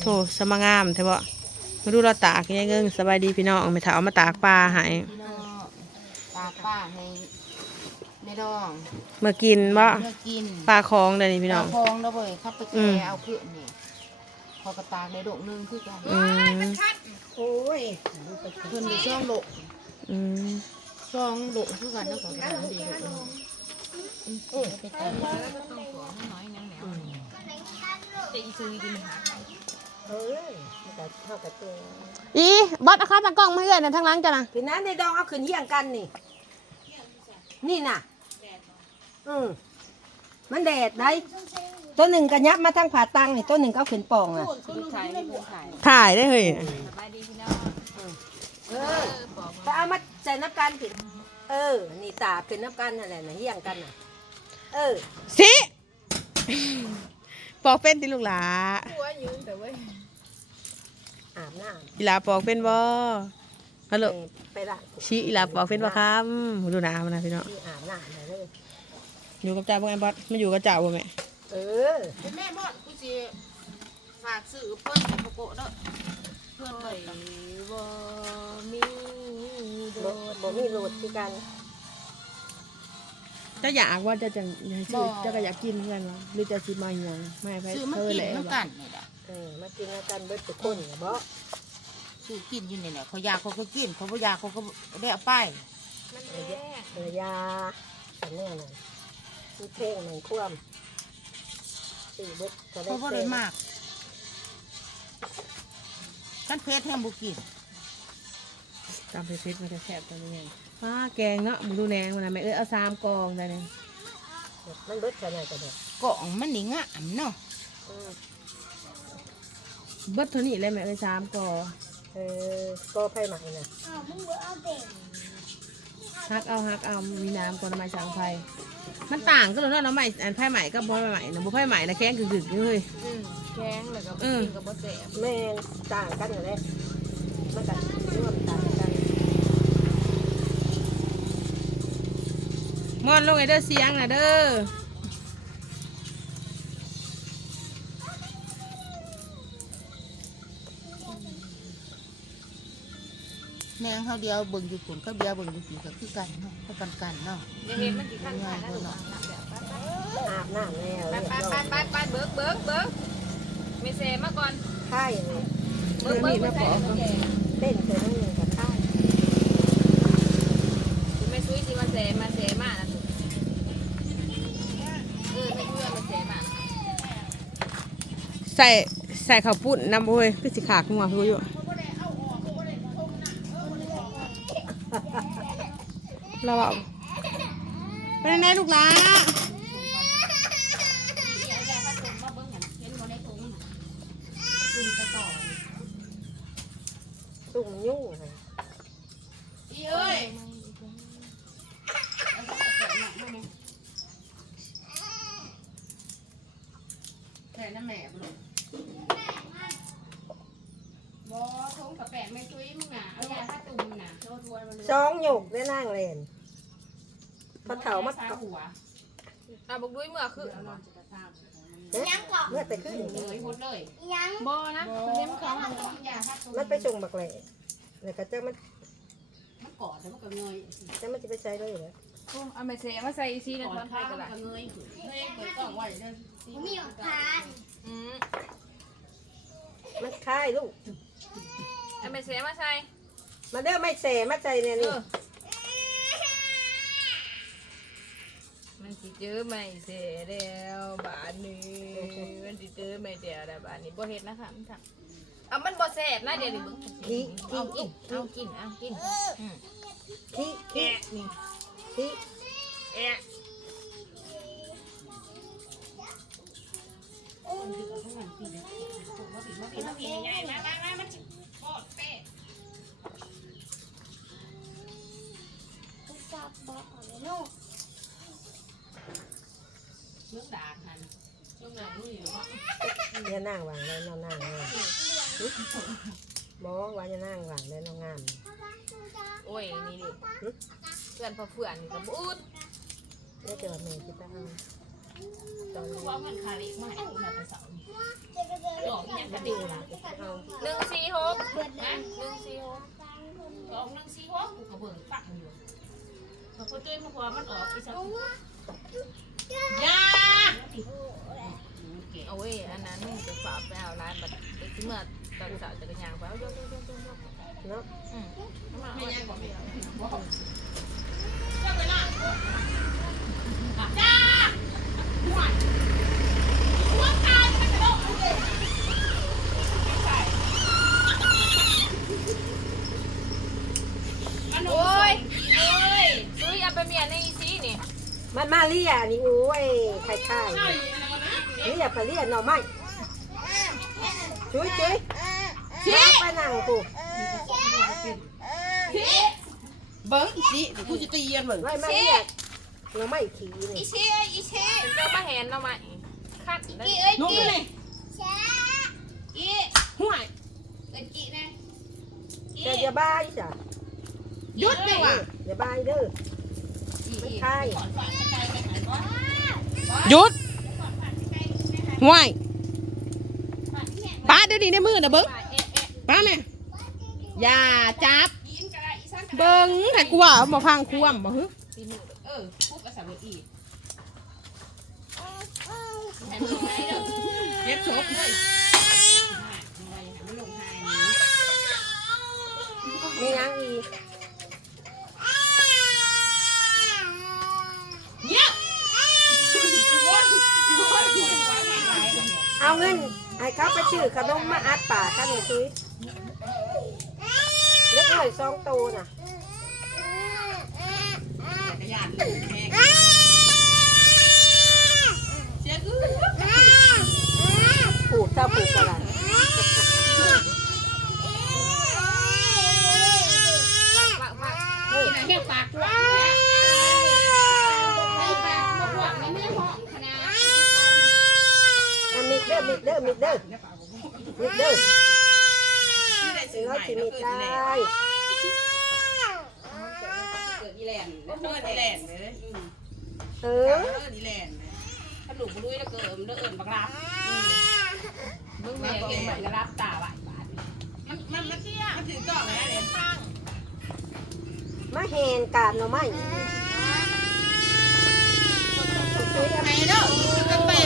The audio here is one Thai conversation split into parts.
โถสมางามเถอะบ่มาดูเราตากยังเงิงสบายดีพี่น้องไม่ถาเอามาตากปลาใหายพี่น้องตากป้าให้ไม่ดองเมื่อกินบ่เมื่อกินปลาคลองได้นี่พี่น้องเาคลองแล้วเว้ยเข้าไปอืแก่มเอาขึ้นนี่พอกระตากในดอกหนึงคือกันอืมโอ้ยเพิ่นมีช่องโลกอืมช่องโลกคือกันเนาะของกระตากดีโลกหนึ่งเออไปตากแล้วก็ต้องขอน้อยนังแหนวจะอีซื้อกินหา เอ้ยมันก็เท่ากับตัวอีบอสเอาข้าวตากล้องมาเฮือนนะทางหล้างจ้ะนะคือนั้นในดองเอาขึ้นเฮียงกันนี่ นี่น่ะอืมมันแดดได้ตัวหนึ่งกระยับมาทางผาตังนี่ตัวหนึ่งก็เอาขึ้นปองอะลูกชายนี่เพิ่นขายถ่ายได้เฮ้ยสบายดีพี่น้องเออไปเอามาใส่น้ำกันผิดเออ นี่ตาเป็นน้ำกันอะไรนะเฮียงกันน่ะ เออ สิปอกเป็นติลูกหลา หัวยืนแต่เว้ย อาบน้อีหลาปอกเป็นบ่ฮัลำโหลไปไปละชี้อีหลาปอกเป็นบ่ครับดูหน้ามันนะพี่น้องที่อาบน้ำเลย อยู่กับจ่าบ่ไงบอสมาอยู่กับจ่าบ่แม่เออแม่บอดกูสิฝากซื้อเพิ่นให้โกะเด้อเพื่อนไปบ่มีโดบ่ดบ่มีโหลดที่กัน จะอยากว่าจะจะอยากซื้อจะก็อยากกินเหมือนกันวะหรือจะสิมาหยังไม่ไปซื้อมาเธอกินแหละน้ำกันนี่แหละเออมากินน้ำกันเบิดทุกคนเนี่ยบ่ซื้อกินอยู่นี่แหละเขาอยากเขาก็กินเขาบ่อยากเขาก็ได้เอาไปเออยาอันเนี้ยน่ะมีเพลงหนึ่งคว่ำสี่เบิดก็ได้เขาบ่เพลได้งมากกันเพชรแห้งบุกินจำไปเพชรมันจะแซ่บตัวนี้ไง ป้าแกงเนาะมึงดูแนงมันนะแม่เอ้ยเอาสามกองได้เนี่ยมันเบิดขนาดกระเดกกล่องมันนี่งามเนาะอืมเบิดเท่านี้เลยแม่เอ้ยสามกอเออก็ไผ่ใหม่น่ะฮักเอาฮักเอามีน้ำก่อนน้ำไม้สังไฟมันต่างกันเลยเนาะน้ำไม้อันไผ่ใหม่กับบ่ไผ่ใหม่นะบ่ไผ่ใหม่นะแข้งกึกๆเลยแข็งแล้วก็เออกินกับบ่แซ่บแม่นต่างกันอยู่แล้วมันก็ร่วมต่างกัน มอนลงไอเด้อเสียงนะเด้อแนงเขาเดียวเบิ่งอยู่ฝุ่นเขาเดียวเบิ่งอยู่ฝุ่นก็คือกันเนาะเขากันกันเนาะยังเห็นมันกี่ขั้นขนาดนั้นหรออาบน้ำแล้วไปเรียบไปร้อไปยไปไปเบิกเบิกเบิกไม่เซมาก่อนไข่นี่เบิกเบิกไม่ใช่ไม่ใช่เต้นตัวนึงกับไข่ ใส่ใส่ข้าวปุ้นน้ำบุ้ยคือสิขากหัวคืออยู่เราเอาไปไหนลูกหลาตุ่มยุ่งเลยอีเอ้ยแค่น้ำแม่บ่ลูก บอทงกับแปะไม่ซุยมึงน่ะเอายาฆ่าตุ่มน่ะโชว์ทวนมันสองหยกได้นั่งเล่นพอเถามาสาเกาะหัวอะบอกด้วยเมื่อคือเอ๊ะเมื่อไปขึ้นเลยหมดเลยยังบอนะคนนี้มันเขาทำยาฆ่าตุ่มมันไปส่งบักแหล่แล้วก็จะมันมันกอดแล้วมันก็เงยจะมันจะไปใช้เลยเหรอเอาไม่เซมาใส่ซีในทอนไทยก็ได้เงยเงยเปิดกล้องไว้เด้อมีหลักฐาน อืมมันคล้ายลูก เอาไม่เซมาใส่มาเด้อไม่เสมาใจเนี่ยเอนี่ อมันสิเจอไม่เสแล้วบาทนี้มันสิเจอไม่เดียวแล้วบาทนี้บ่เฮ็ดนะคะมันทำเอามันบ่แซ่บนะเดี๋ยวนี้มึงขี้ เอากินเอากินเอากินอืมขี้ขี้แอะนี่ขี้แอะ เรื่องด่ากันเรื่องด่าลุยหรือว่าเนี่ยนั่งวางได้นอนนั่งเลยบอกว่าจะนั่งวางได้นอนงาม โอ้ย นี่ดิเพื่อนพอเพื่อนนี่ก็บูดนี่จะว่าเมย์ที่ตั้ง ผู้ว่ามันคาริมาให้คุณเอาไปเสาหลอกยังกระดิ่งล่ะหนึ่งสี่หกนะหนึ่งสี่หกออกหนึ่งสี่หกกูก็เบิ่งฟังอยู่พอตุ้ยมาพอมันออกอีสักยาเอาเว้ยอันนั้นจะฝากไปเอาร้านบัตรเด็กที่เมื่อตอนสาวจะกระยางไปเอายกยกยกยกยกเนาะอืมไม่ยังบอกไม่เอาจ้าหัวหัวตายมันกระโดดเลย โอ้ยโอ้ยซื้อเอาไปเมียในอีซีนี่ มันมาเลียนี่โอ้ยไข่ไข่เลียไปเลียหน่อไม้ช่วยช่วยชี้ไปนั่งกูเบิ้งอีสิเดี๋ยวกูจะตีกันเบิ้งไว้มาเลียหน่อไม้ขี้นี่อีเช่อีเช่เป็นเจ้ามาเห็นเราไหมคัดเลยกี่เอ้ยนุ่มกี่เลยกี่ห่วยเอ้ยกี่นะกี่แต่อย่าบ้ายจ้ะหยุดดีกว่าอย่าบ้ายเด้อไม่ ใช่หยุดห่วยป้าเดี๋ยวนี้ในมือนะเบิ้งป้าแม่อย่าจับยิ้มกระไรอีสันเบิ้งแต่กูว่ามาพังควมบ่ฮึเออพูดภาษาเบอร์อีกเย็บศพเลยมียังอีก เยี่ยม เอาเงิน ให้เขาไปชื่อขนมมาอัดป่าข้าหนูซื้อเล็กหน่อยสองตัวน่ะ จักรยานลูกแม่เสียอื้อ ผูกเจ้าผูกอะไร ฝากฝาก เฮ้ย แค่ปากด้วยไอ้ปากมาหวังในแม่ห้องคณะ เอามิดเด้อมิดเด้อมิดเด้อ มิดเด้อที่ได้ซื้อเราใหม่สิแล้วมิดเกิดไดที่แลนด์เกิดอีแลนด์เกิดที่แลนด์เลยเอเอออที่แลนด์เลยถ้าหนูบุรุษแล้วเกิดมันเดินบักรับมึงแม่แม่เก่เก่งงเหมือนกับรับตาไหวบาทมันมันมันมันถือต่อไหมเนี่ยมาเห็นการหน่อไม้ช่วยเอาไหนเด้อจะเปะ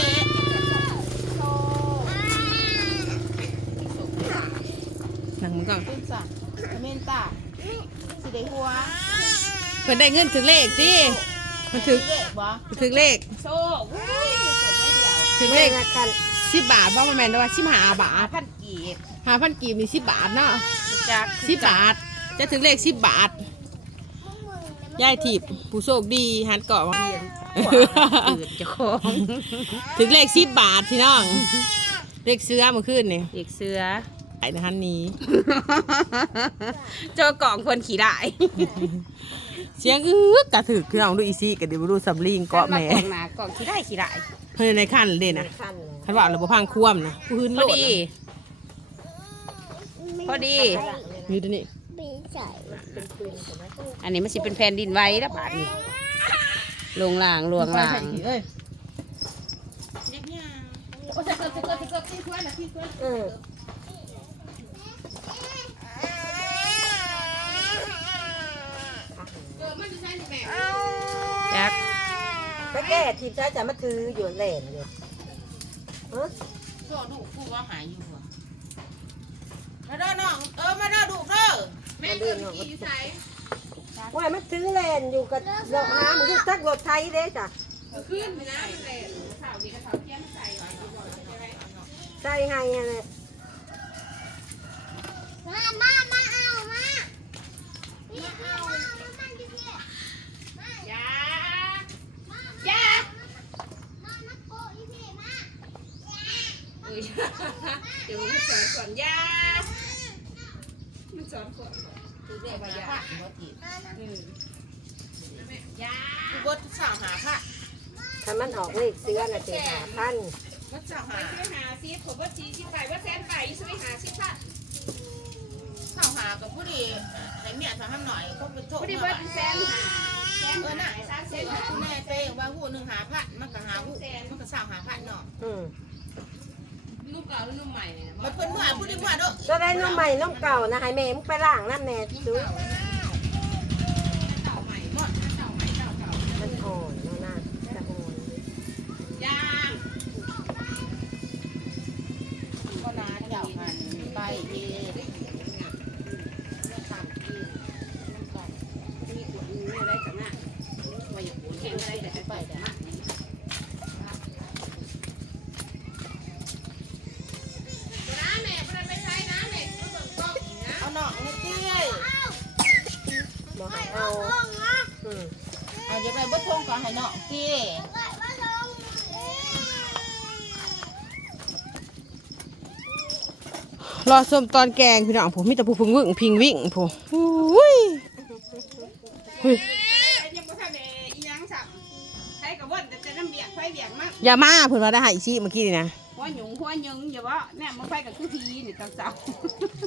นั่ง มึงก่อนเป็นสัตว์เมนตาสิได้หัวเพิ่นได้เงินถึงเลขดิมันถึงเด็กบ่ถึงเลขโซ่วุ้ยสมไม่เดียวถึงเลเล่ขนกันสิบบาทว่ามันแม่นว่าสิบห้าบาทพันกีบห้าพันกีบมีสิบบาทเนาะจักสิบบาท จะถึงเลขสิบบาทยายถีบผู้โชคดีหันเกาะมาตื่นจะคงถึงเลขสิบบาทพี่น้อง เลขเสื้อเมื่อคืนนี่เด็กเสือ ไอ้นะฮันนี้ เจอกล่องคนขี่ได้เสียงอื้อกระถึกพี่น้องดูอีซี่กันเดี๋ยวมาดูสับลิงเกาะแม่กล่องหนากล่องขี่ได้ขี่ได้เพิ่นในขั้นเลยนะขั้นเลยคันว่าเราบ่พังคว่ำนะผู้นโลอดี พอดีนี่ตัวนี้อันนี้มันสิเป็นแผ่นดินไหว้แล้วบาดนี้ลงล่างลวงล่างเอ้ยเอ อจักไปแก้ทีมชาติจะมาถืออยู่แหล่นเลยเออก็ดูกูว่าหายอยู่หัวมาเด้อน้อง เออ มาเด้อดูเด้อแม่เดินออกว่ามันถือแหล่นอยู่กับดอกน้ำมันคือทักรถไทยเด้จ้ะใส่ให้อะไรอย่าอย่าเอ้ยเดี๋ยวมันสอนก่อนอย่ามันสอนก่อนคือเรียกว่าอย่าบ่ติดอืมอย่า คือบดสาวหาพระถ้ามันออกเลขเสื้อน่ะเจ็ดหาพันบดสาวหาไปหาซิผมว่าชีสิไปว่าแสนไปช่วยหาสิพระข้าวหากับผู้ดีในเมียทำให้หน่อยเขาเป็นโทษพอดีมาว่าว่าเป็นแสนหาแสนเออหาน่ะสามแสเส้นนหาคุณแม่เต้ว่าหูหนึ่งหาพันมันก็หาหูมันก็สาวหาพันเนาะอืมอนุ่มเก่าหรือนุ่มใหม่เนี่ยมันเป็นเมื่อผู้ที่เมื่อด้วยก็ได้นมใหม่นมเก่านะให้แม่มึงไปล้างน้ำแน่ดู เบิ่งกล้องอีกนะเอาหนอกนี่เตี้ยบ่ให้เอาอืมเอาอย่าไปบดทงก่อนให้หนอกเตี้ยรอส้มตอนแกงพี่น้องผมมีแต่ผู้พึงวิ่งพิงวิ่งผม อย่ามาเพิ่นว่าได้หาอีซี่เมื่อกี้นี่นะหัวหยุงหัวหยึงอย่าว่าแน่มันไปกับคือทีนี่เจ้า